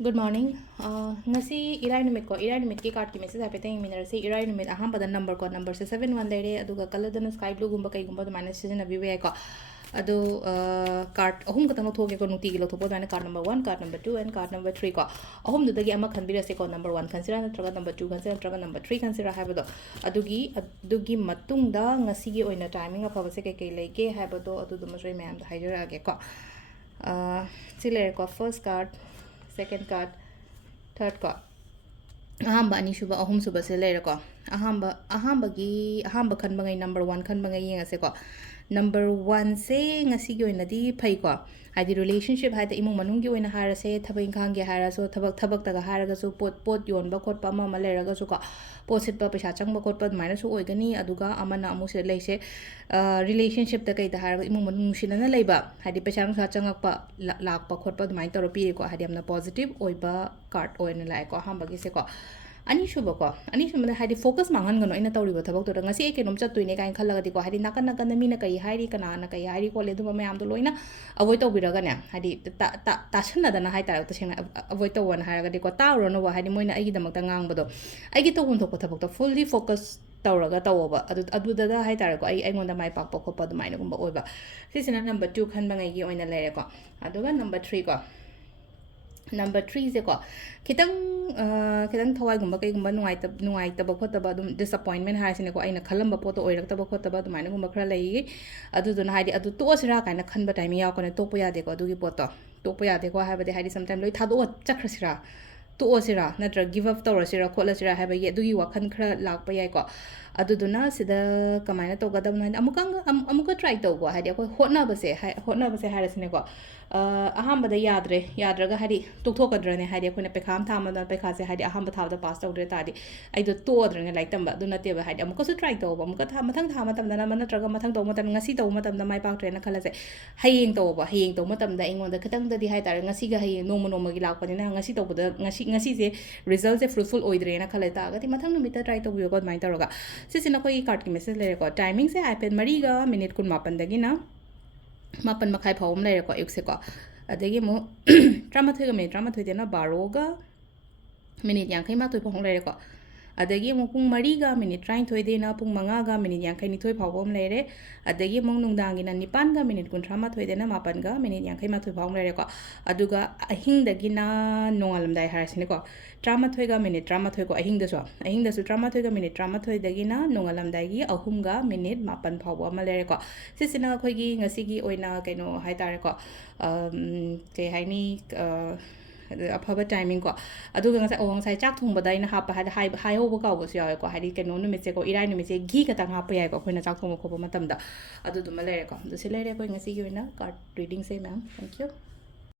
Good morning. Ngasi irai numit ko irai numit ki card ki message hape teng minner se irai numit aham pada number ko number se 71 dai re aduga color dana sky blue gumba kai gumba mana season abi we ko adu card ahum ka tang thoke ko nuti gi lo thopo dana card number 1 card number 2 and card number 3 ko ahum du dagi ama khan bira se ko number 1 consider natraga number 2 consider natraga number 3 consider haibado adugi matung da ngasi gi oina timing afaba se kai kai lege haibado adu du masrei ma'am da haijara ge ko sile ko first card second card third card ahamba ani suba ahum suba se leira ko ahamba khan bangai number 1 khan bangai yenga se ko number 1 se ngasi gi oina di phai ko hadi relationship haida imung manung gi oina hara se thabak inkhang gi hara so thabak taga hara ga su pot yon ba khot pa ma leira ga su ko pot sit pa paisa chang ba khot pa maina su oigani aduga amana amu se leise relationship ta kai da hara imung manung sinana leiba hadi paisa nang sa changak pa lak pa khot pa mai taro pi ko hadi amna positive oiba card oina lai ko hamba gi se ko ani shuba ko ani shuba hadi focus mangan gano ina tawri ba thabak to ngasi e kenom chat tuine kain khalaga di ko hadi nakan nakan mina kai hairi kana na kai hairi ko le du ma yam do loina avoid to biraga ne hadi ta shanna dana hai tar to sena avoid to wan haraga di ko tawro no wa hadi moina ai gi damak ta ngang bado ai gi to gun to ko thabak to fully focus tawraga tawoba adu da hai tar ko ai ngonda mai pak pok ko pa du mai na gumba oiba sisina number 2 khan bangai gi oina lere ko aduga number 3 ko number 3 se ko kitang thawai gumba kai gumba nuai ta ba khota ba dum disappointment ha sine ko aina khalamba poto oirak ta ba khota ba dumai gumba khra lai adu dun haidi adu to sira kaina khanba time yaw ko ne to ya de ko adu gi poto to ya de ko ha ba de haidi sometime loi thado chakra sira to sira natra give up tawra sira khola sira ha ba ye adu gi wakhan khra lak pa yai ko adu duna sida kamaina to ga dam na amuka try to go haidi ko hotna ba se ha sine ko ahamba da yadraga hadi tokthokadrane hadi akhona pekham thamada pekha se hadi ahamba thavda pass tawdre tadi aido todrane like tamba du nate ba hadi amuka su try to ba amuka mathang tha matam dana mana traga mathang to matam ngasi to matam da mai pak trena khala se hayeng to matam da ingon da khatang da di hai tar ngasi ga hayeng noma gi lak pani na ngasi to da ngasi se result se fruitful oidre na khala ta ga ti mathang numita try to bi ko mai taroga sisina koi card ki message le ko timing se iPad mari ga minute kun mapan dagi na mapan makai phawum le ko yuk se ko adagi mo tramathoi ga minute tramathoi dena 12 ga minute yang kai ma toi phawum le ko adagi mo pung mari ga minute train thoi dena pung manga ga minute yang kai ni thoi phawum le re adagi mo nungdang gi na nipan ga minute kun tramathoi dena mapan ga minute yang kai ma thoi phawum le ko aduga ahing dagi na nongalam dai har sine ko tramathoi ga minute tramathoi ko ahing da su tramathoi ga minute tramathoi dagi na nongalam dai gi ahum ga minute mapan phawum ma le ko sisina khoi gi ngasi gi oina kaino hai tare ko ke haini afaba timing ko aduga ngasai chak thungba da ina hapa hai ho ba ka bo sia ko hari ke no numit se ko irai numit se gi ka tang hapa yai ko khoina chak thungba ko matam da adu du ma le ko du se le ko ngasi gi oina card reading se ma'am thank you